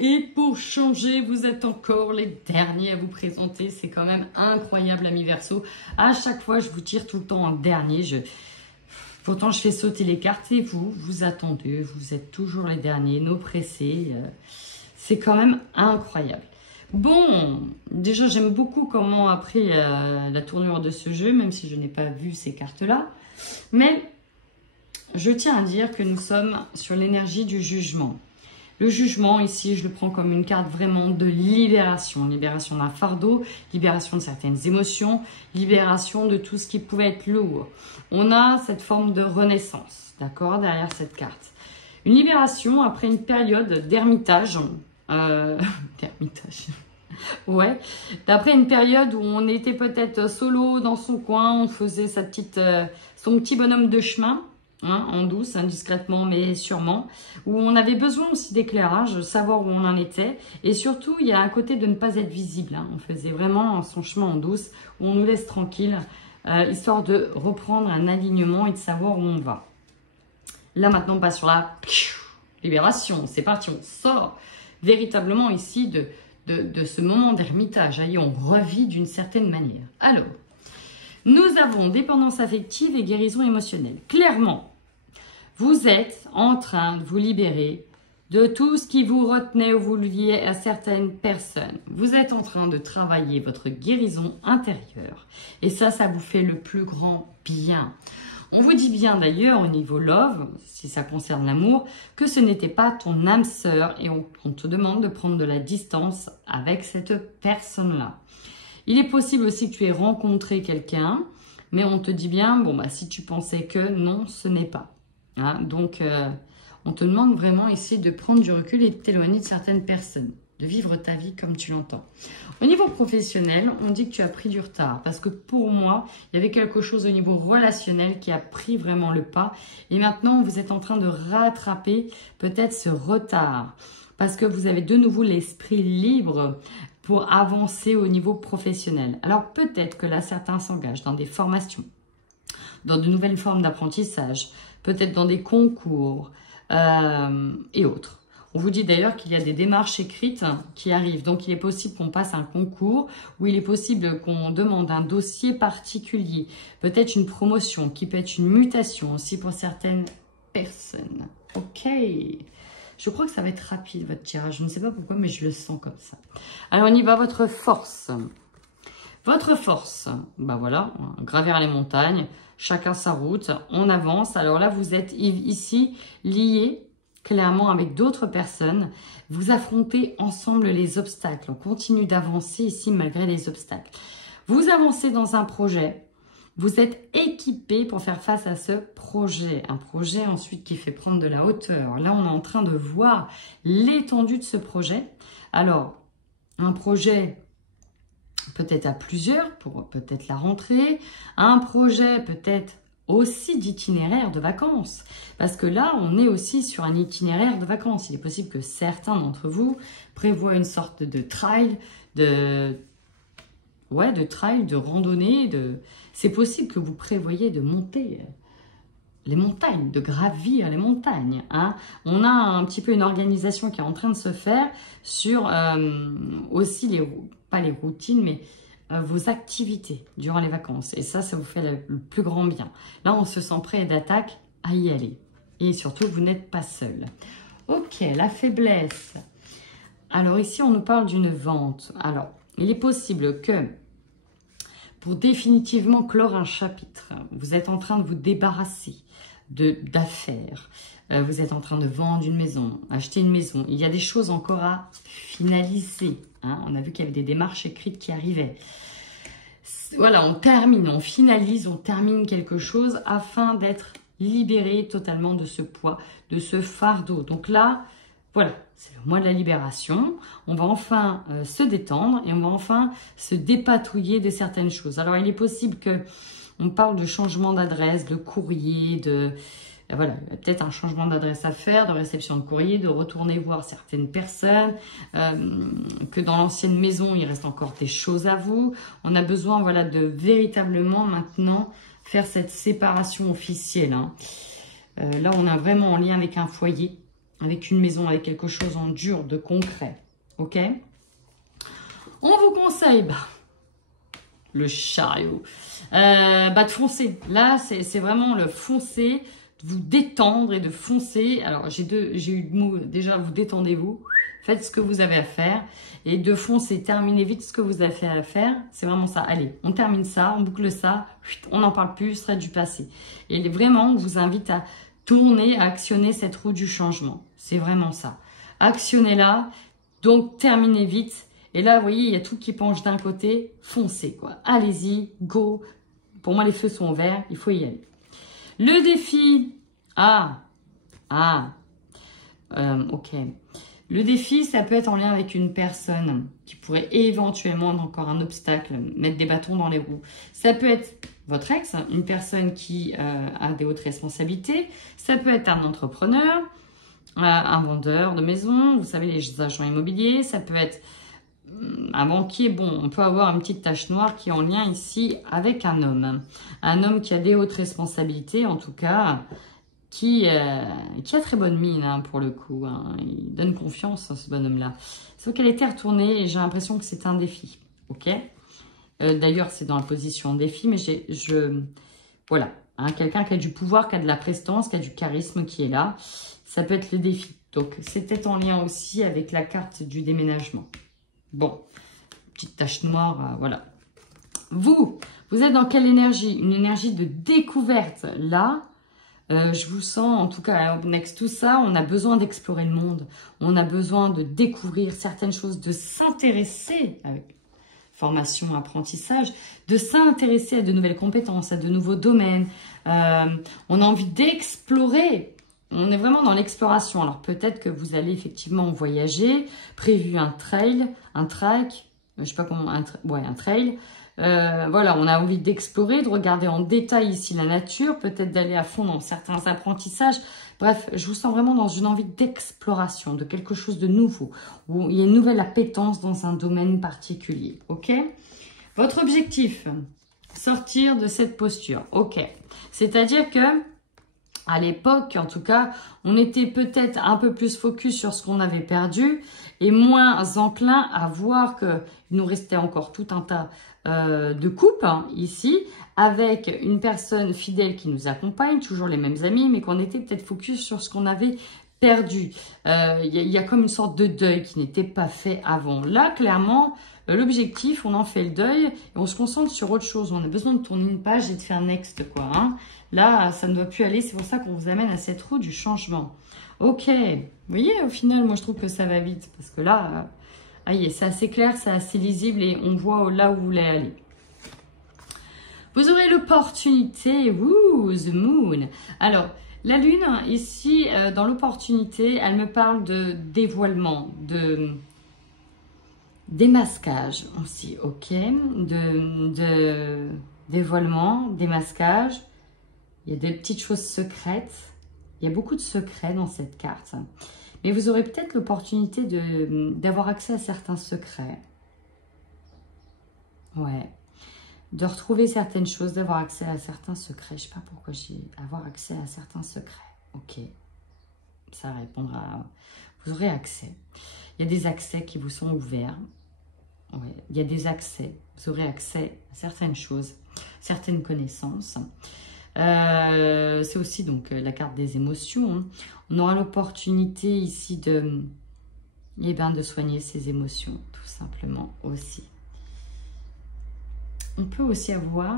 et pour changer, vous êtes encore les derniers à vous présenter. C'est quand même incroyable, amis Verseau. À chaque fois, je vous tire tout le temps en dernier. Pourtant, je fais sauter les cartes et vous attendez. Vous êtes toujours les derniers, nos pressés. C'est quand même incroyable. Bon, déjà, j'aime beaucoup comment a pris la tournure de ce jeu, même si je n'ai pas vu ces cartes-là. Mais je tiens à dire que nous sommes sur l'énergie du jugement. Le jugement, ici, je le prends comme une carte vraiment de libération. Libération d'un fardeau, libération de certaines émotions, libération de tout ce qui pouvait être lourd. On a cette forme de renaissance, d'accord, derrière cette carte. Une libération après une période d'ermitage. D'ermitage. Ouais, d'après une période où on était peut-être solo dans son coin, on faisait son petit bonhomme de chemin. En douce, discrètement, mais sûrement, où on avait besoin aussi d'éclairage, savoir où on en était, et surtout, il y a un côté de ne pas être visible, on faisait vraiment son chemin en douce, où on nous laisse tranquille, histoire de reprendre un alignement et de savoir où on va. Là, maintenant, on passe sur la libération, c'est parti, on sort véritablement ici de ce moment d'ermitage, on revit d'une certaine manière. Alors, nous avons dépendance affective et guérison émotionnelle. Clairement, vous êtes en train de vous libérer de tout ce qui vous retenait ou vous liait à certaines personnes. Vous êtes en train de travailler votre guérison intérieure. Et ça vous fait le plus grand bien. On vous dit bien d'ailleurs au niveau love, si ça concerne l'amour, que ce n'était pas ton âme sœur et on te demande de prendre de la distance avec cette personne-là. Il est possible aussi que tu aies rencontré quelqu'un, mais on te dit bien, bon, bah, si tu pensais que, non, ce n'est pas. Donc, on te demande vraiment ici de prendre du recul et de t'éloigner de certaines personnes, de vivre ta vie comme tu l'entends. Au niveau professionnel, on dit que tu as pris du retard, parce que pour moi, il y avait quelque chose au niveau relationnel qui a pris vraiment le pas, et maintenant, vous êtes en train de rattraper peut-être ce retard, parce que vous avez de nouveau l'esprit libre pour avancer au niveau professionnel. Alors peut-être que là, certains s'engagent dans des formations, dans de nouvelles formes d'apprentissage, peut-être dans des concours et autres. On vous dit d'ailleurs qu'il y a des démarches écrites qui arrivent. Donc il est possible qu'on passe un concours ou il est possible qu'on demande un dossier particulier. Peut-être une promotion qui peut être une mutation aussi pour certaines personnes. Ok. Je crois que ça va être rapide, votre tirage. Je ne sais pas pourquoi, mais je le sens comme ça. Alors, on y va, votre force. Votre force, ben voilà, gravir les montagnes, chacun sa route, on avance. Alors là, vous êtes ici liés clairement avec d'autres personnes. Vous affrontez ensemble les obstacles. On continue d'avancer ici malgré les obstacles. Vous avancez dans un projet. Vous êtes équipé pour faire face à ce projet. Un projet ensuite qui fait prendre de la hauteur. Là, on est en train de voir l'étendue de ce projet. Alors, un projet peut-être à plusieurs pour peut-être la rentrée. Un projet peut-être aussi d'itinéraire de vacances. Parce que là, on est aussi sur un itinéraire de vacances. Il est possible que certains d'entre vous prévoient une sorte de trail, de trail, de randonnée, c'est possible que vous prévoyez de monter les montagnes, de gravir les montagnes. On a un petit peu une organisation qui est en train de se faire sur aussi, pas les routines, mais vos activités durant les vacances. Et ça vous fait le plus grand bien. Là, on se sent prêt d'attaque à y aller. Et surtout, vous n'êtes pas seul. Ok, la faiblesse. Alors ici, on nous parle d'une vente. Alors, il est possible que pour définitivement clore un chapitre, vous êtes en train de vous débarrasser d'affaires. Vous êtes en train de vendre une maison, acheter une maison. Il y a des choses encore à finaliser. On a vu qu'il y avait des démarches écrites qui arrivaient. Voilà, on termine, on finalise, on termine quelque chose afin d'être libéré totalement de ce poids, de ce fardeau. Donc là, voilà, c'est le mois de la libération. On va enfin se détendre et on va enfin se dépatouiller de certaines choses. Alors, il est possible que on parle de changement d'adresse, de courrier, voilà, peut-être un changement d'adresse à faire, de réception de courrier, de retourner voir certaines personnes, que dans l'ancienne maison, il reste encore des choses à vous. On a besoin, voilà, de véritablement maintenant faire cette séparation officielle. Là, on est vraiment en lien avec un foyer. avec une maison, avec quelque chose en dur, de concret. Ok? On vous conseille, le chariot, de foncer. Là, c'est vraiment le foncer, de vous détendre et de foncer. Alors, j'ai eu le mot, déjà, vous détendez-vous. Faites ce que vous avez à faire. Et de foncer, terminez vite ce que vous avez à faire. C'est vraiment ça. Allez, on termine ça, on boucle ça. On n'en parle plus, ce serait du passé. Et vraiment, on vous invite à tourner, à actionner cette roue du changement. C'est vraiment ça. Actionnez-la. Donc, terminez vite. Et là, vous voyez, il y a tout qui penche d'un côté. Foncez, quoi. Allez-y, go. Pour moi, les feux sont verts. Il faut y aller. Le défi. Ok. Le défi, ça peut être en lien avec une personne qui pourrait éventuellement, encore un obstacle, mettre des bâtons dans les roues. Ça peut être votre ex, une personne qui a des hautes responsabilités. Ça peut être un entrepreneur, un vendeur de maison, vous savez, les agents immobiliers. Ça peut être un banquier. Bon, on peut avoir une petite tache noire qui est en lien ici avec un homme. Un homme qui a des hautes responsabilités, en tout cas, qui a très bonne mine hein, pour le coup. Hein. Il donne confiance à ce bonhomme-là. Sauf qu'elle était retournée et j'ai l'impression que c'est un défi. Ok. D'ailleurs, c'est dans la position défi, mais voilà. Hein, quelqu'un qui a du pouvoir, qui a de la prestance, qui a du charisme, qui est là. Ça peut être le défi. Donc, c'était en lien aussi avec la carte du déménagement. Bon, petite tache noire, voilà. Vous êtes dans quelle énergie? Une énergie de découverte. Là, je vous sens, en tout cas, avec tout ça, on a besoin d'explorer le monde. On a besoin de découvrir certaines choses, de s'intéresser avec formation, apprentissage, de s'intéresser à de nouvelles compétences, à de nouveaux domaines. On a envie d'explorer. On est vraiment dans l'exploration. Alors, peut-être que vous allez effectivement voyager, prévu un trail, un trek, je sais pas comment, un trail. Voilà, on a envie d'explorer, de regarder en détail ici la nature, peut-être d'aller à fond dans certains apprentissages. Bref, je vous sens vraiment dans une envie d'exploration, de quelque chose de nouveau, où il y a une nouvelle appétence dans un domaine particulier. Ok? Votre objectif, sortir de cette posture. Ok. C'est-à-dire que à l'époque, en tout cas, on était peut-être un peu plus focus sur ce qu'on avait perdu et moins enclin à voir qu'il nous restait encore tout un tas de coupes hein, ici, avec une personne fidèle qui nous accompagne, toujours les mêmes amis, mais qu'on était peut-être focus sur ce qu'on avait perdu. Il y a comme une sorte de deuil qui n'était pas fait avant. Là, clairement, l'objectif, on en fait le deuil et on se concentre sur autre chose. On a besoin de tourner une page et de faire next, quoi. Hein. Là, ça ne doit plus aller. C'est pour ça qu'on vous amène à cette roue du changement. Ok. Vous voyez, au final, moi, je trouve que ça va vite. Parce que là, c'est assez clair, c'est assez lisible et on voit là où vous voulez aller. Vous aurez l'opportunité. Wouh, the moon. Alors, la lune, ici, dans l'opportunité, elle me parle de dévoilement, de démasquage aussi, ok, de dévoilement, démasquage. Il y a des petites choses secrètes. Il y a beaucoup de secrets dans cette carte. Mais vous aurez peut-être l'opportunité d'avoir accès à certains secrets. Ouais. De retrouver certaines choses, d'avoir accès à certains secrets. Je ne sais pas pourquoi j'ai avoir accès à certains secrets. Ok. Ça répondra. Vous aurez accès. Il y a des accès qui vous sont ouverts. Ouais. Il y a des accès. Vous aurez accès à certaines choses, certaines connaissances. C'est aussi donc la carte des émotions. Hein. On aura l'opportunité ici de soigner ses émotions, tout simplement aussi. On peut aussi avoir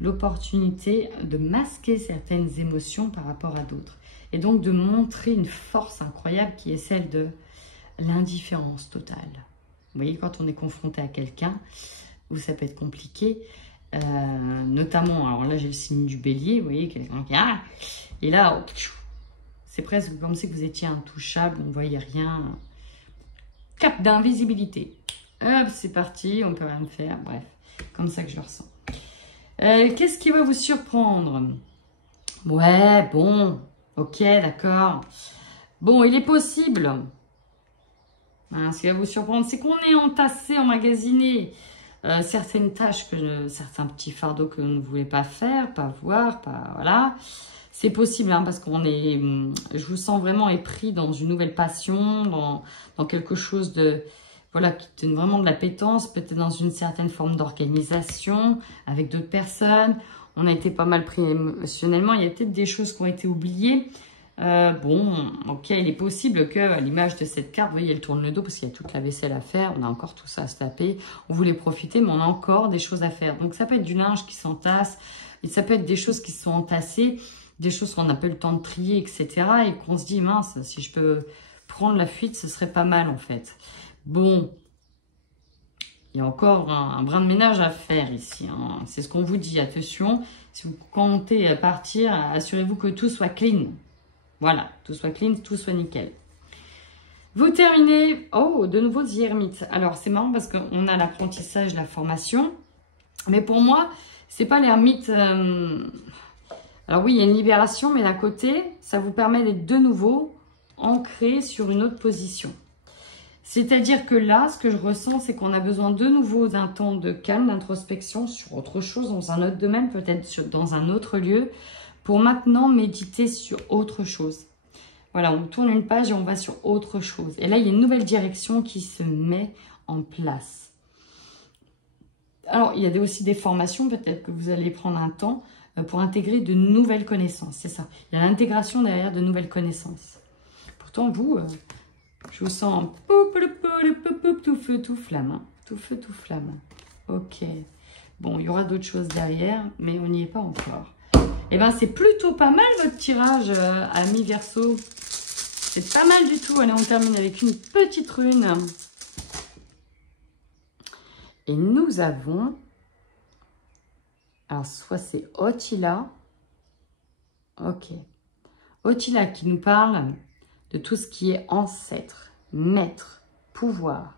l'opportunité de masquer certaines émotions par rapport à d'autres. Et donc de montrer une force incroyable qui est celle de l'indifférence totale. Vous voyez, quand on est confronté à quelqu'un, où ça peut être compliqué, notamment, alors là j'ai le signe du bélier, vous voyez, quelqu'un qui et là, c'est presque comme si vous étiez intouchable, on ne voyait rien. Cap d'invisibilité. Hop, c'est parti, on ne peut rien faire, bref, comme ça que je le ressens. Qu'est-ce qui va vous surprendre? Ouais, bon, ok, d'accord. Bon, il est possible. Hein, ce qui va vous surprendre, c'est qu'on est entassé, emmagasiné. Certaines tâches, certains petits fardeaux que vous ne voulez pas faire, pas voir, pas voilà. C'est possible, hein, parce qu'on est, je vous sens vraiment épris dans une nouvelle passion, dans quelque chose de, voilà, qui donne vraiment de l'appétence, peut-être dans une certaine forme d'organisation avec d'autres personnes. On a été pas mal pris émotionnellement. Il y a peut-être des choses qui ont été oubliées. Bon, ok, il est possible que, à l'image de cette carte, vous voyez, elle tourne le dos parce qu'il y a toute la vaisselle à faire. On a encore tout ça à se taper. On voulait profiter, mais on a encore des choses à faire. Donc, ça peut être du linge qui s'entasse. Et ça peut être des choses qui sont entassées, des choses qu'on n'a pas eu le temps de trier, etc. Et qu'on se dit, mince, si je peux prendre la fuite, ce serait pas mal, en fait. Bon, il y a encore un brin de ménage à faire ici, hein. C'est ce qu'on vous dit. Attention, si vous comptez partir, assurez-vous que tout soit clean. Voilà, tout soit clean, tout soit nickel. Vous terminez. Oh, de nouveau The Hermit. Alors, c'est marrant parce qu'on a l'apprentissage, la formation. Mais pour moi, c'est pas l'ermite. Alors oui, il y a une libération, mais d'un côté, ça vous permet d'être de nouveau ancré sur une autre position. C'est-à-dire que là, ce que je ressens, c'est qu'on a besoin de nouveau d'un temps de calme, d'introspection sur autre chose, dans un autre domaine, peut-être dans un autre lieu, pour maintenant méditer sur autre chose. Voilà, on tourne une page et on va sur autre chose. Et là, il y a une nouvelle direction qui se met en place. Alors, il y a aussi des formations, peut-être que vous allez prendre un temps pour intégrer de nouvelles connaissances. C'est ça. Il y a l'intégration derrière de nouvelles connaissances. Pourtant, vous, je vous sens tout feu, tout flamme. Hein. Tout feu, tout flamme. Ok. Bon, il y aura d'autres choses derrière, mais on n'y est pas encore. Eh bien, c'est plutôt pas mal votre tirage, amis Verseau. C'est pas mal du tout. Allez, on termine avec une petite rune. Et nous avons... Alors, soit c'est Otila. Ok. Otila qui nous parle de tout ce qui est ancêtre, maître, pouvoir,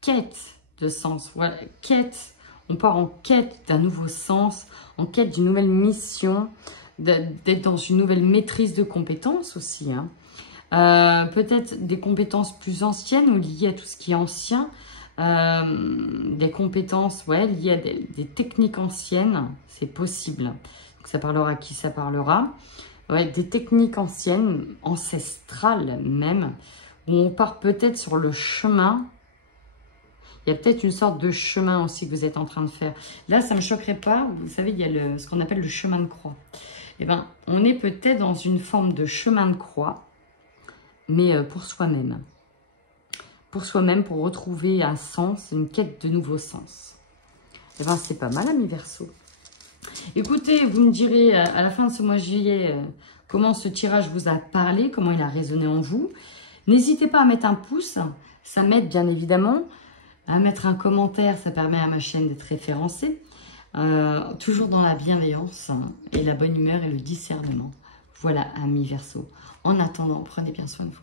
quête de sens. Voilà, quête. On part en quête d'un nouveau sens, en quête d'une nouvelle mission, d'être dans une nouvelle maîtrise de compétences aussi. Hein. Peut-être des compétences plus anciennes ou liées à tout ce qui est ancien. Des compétences liées à des techniques anciennes, c'est possible. Donc, ça parlera à qui ça parlera. Ouais, des techniques anciennes, ancestrales même, où on part peut-être sur le chemin. Il y a peut-être une sorte de chemin aussi que vous êtes en train de faire. Là, ça ne me choquerait pas. Vous savez, il y a ce qu'on appelle le chemin de croix. Eh bien, on est peut-être dans une forme de chemin de croix, mais pour soi-même. Pour soi-même, pour retrouver un sens, une quête de nouveaux sens. Eh bien, c'est pas mal, amis Verseau. Écoutez, vous me direz à la fin de ce mois de juillet comment ce tirage vous a parlé, comment il a résonné en vous. N'hésitez pas à mettre un pouce, ça m'aide bien évidemment. À mettre un commentaire, ça permet à ma chaîne d'être référencée. Toujours dans la bienveillance et la bonne humeur et le discernement. Voilà, amis Verseau. En attendant, prenez bien soin de vous.